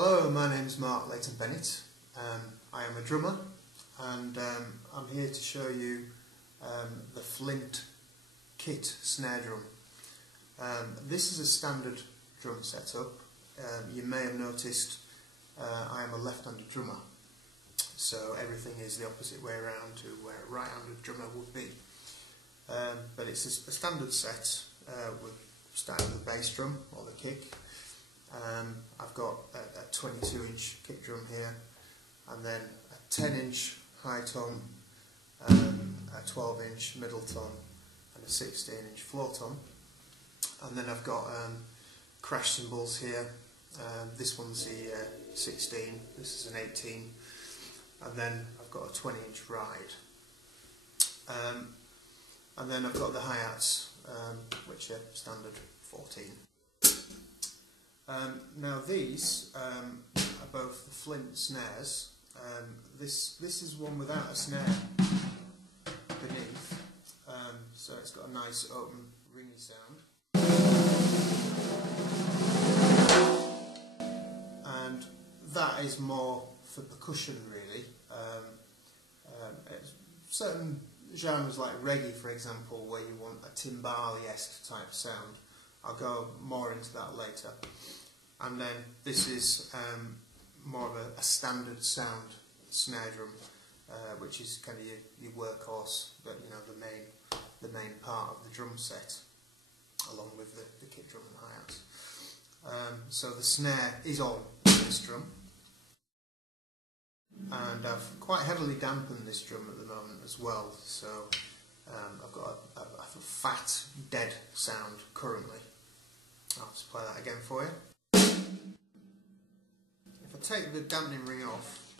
Hello, my name is Marc Layton Bennett. I am a drummer, and I'm here to show you the Flint kit snare drum. This is a standard drum setup. You may have noticed I am a left-handed drummer, so everything is the opposite way around to where a right-handed drummer would be. But it's a standard set with starting with the bass drum or the kick. I've got a 22-inch kick drum here, and then a 10-inch high tom, a 12-inch middle tom, and a 16-inch floor tom. And then I've got crash cymbals here. This one's the 16, this is an 18, and then I've got a 20-inch ride. And then I've got the hi-hats, which are standard 14. Now these are both the Flint snares. This is one without a snare beneath, so it's got a nice open ringy sound. And that is more for percussion really. Certain genres like reggae, for example, where you want a timbali-esque type sound, I'll go more into that later. And then this is more of a standard sound snare drum, which is kind of your workhorse, but you know, the main part of the drum set, along with the kick drum and hi-hats. So the snare is on this drum, and I've quite heavily dampened this drum at the moment as well. So I've got a fat, dead sound currently. I'll just play that again for you. If I take the dampening ring off,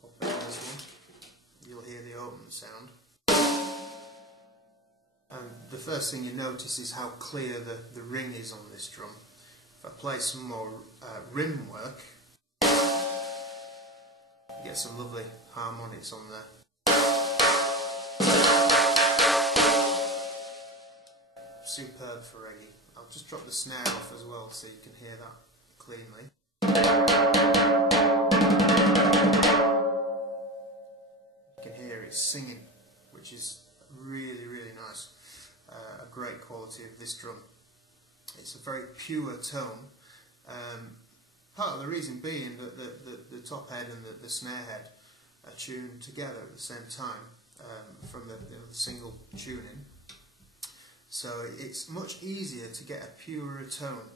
pop it on this one, you'll hear the open sound. And the first thing you notice is how clear the ring is on this drum. If I play some more rim work, you get some lovely harmonics on there. Superb for reggae. I'll just drop the snare off as well so you can hear that cleanly. You can hear it singing, which is really, really nice. A great quality of this drum. It's a very pure tone. Part of the reason being that the top head and the snare head are tuned together at the same time from the single tuning. So it's much easier to get a purer tone,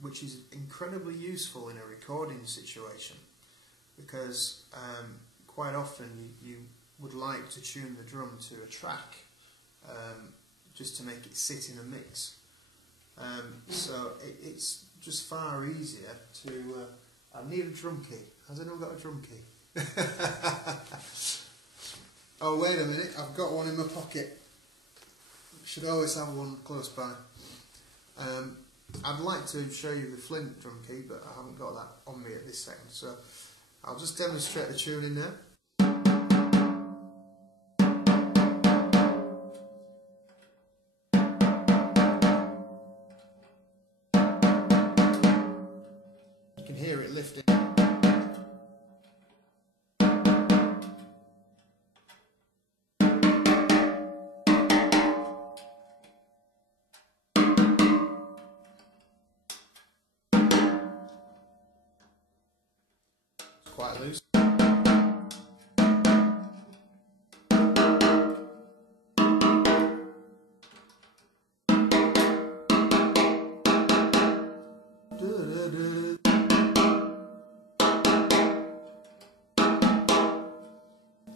which is incredibly useful in a recording situation, because quite often you would like to tune the drum to a track just to make it sit in a mix. So it's just far easier to... I need a drum key. Has anyone got a drum key? Oh, wait a minute, I've got one in my pocket. Should always have one close by. I'd like to show you the Flint drum key, but I haven't got that on me at this second, so I'll just demonstrate the tuning now. You can hear it lifting. Quite loose.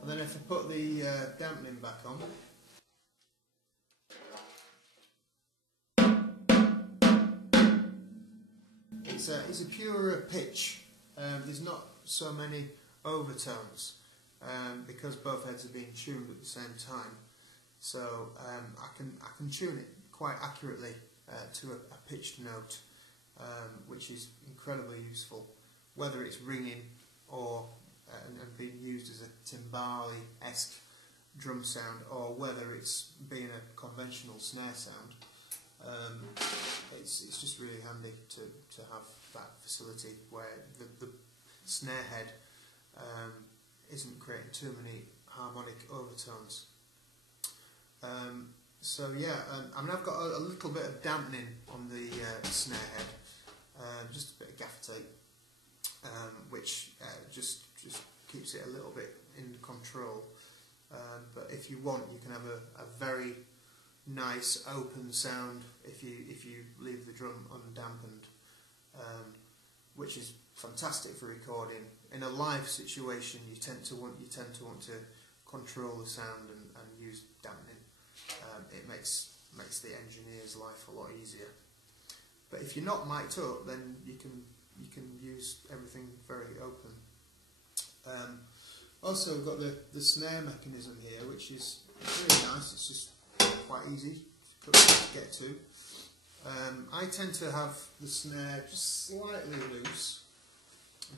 And then if I put the dampening back on, it's a purer pitch. There's not so many overtones because both heads are being tuned at the same time. So I can tune it quite accurately to a pitched note, which is incredibly useful, whether it's ringing or and being used as a timbali-esque drum sound, or whether it's being a conventional snare sound. it's just really handy to have that facility where the snare head isn't creating too many harmonic overtones. So yeah, I mean, I've got a little bit of dampening on the snare head, just a bit of gaffer tape, which just keeps it a little bit in control. But if you want, you can have a very nice open sound if you leave the drum undampened, which is fantastic for recording. In a live situation, you tend to want to control the sound and use dampening. It makes the engineer's life a lot easier. But if you're not mic'd up, then you can use everything very open. Also, we've got the snare mechanism here, which is really nice. It's just quite easy to get to. I tend to have the snare just slightly loose,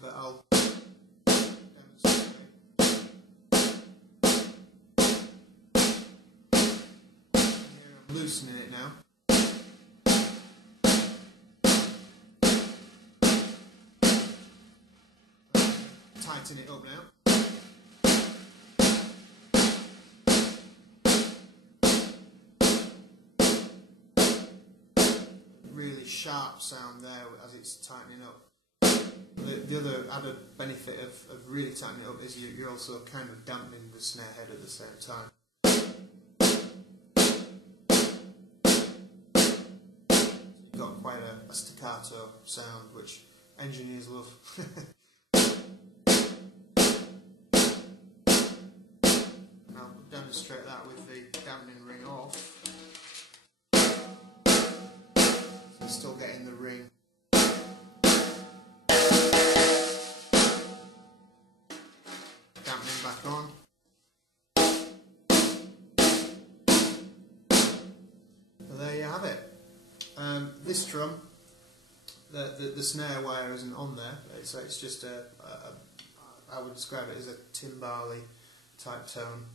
but I'll demonstrate. Here I'm loosening it now. Tighten it up now. Really sharp sound there as it's tightening up. The other added benefit of really tightening it up is you're also kind of dampening the snare head at the same time. You've got quite a staccato sound, which engineers love. And I'll demonstrate that with the dampening ring off. Still getting the ring. Dampening back on. So there you have it. This drum, the snare wire isn't on there, so it's just I would describe it as a timbale type tone.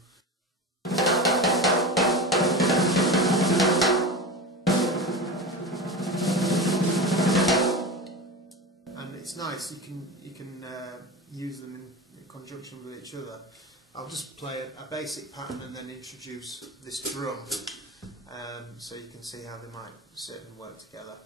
It's nice. You can use them in conjunction with each other. I'll just play a basic pattern and then introduce this drum, so you can see how they might sit and work together.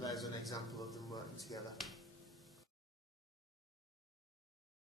There's an example of them working together.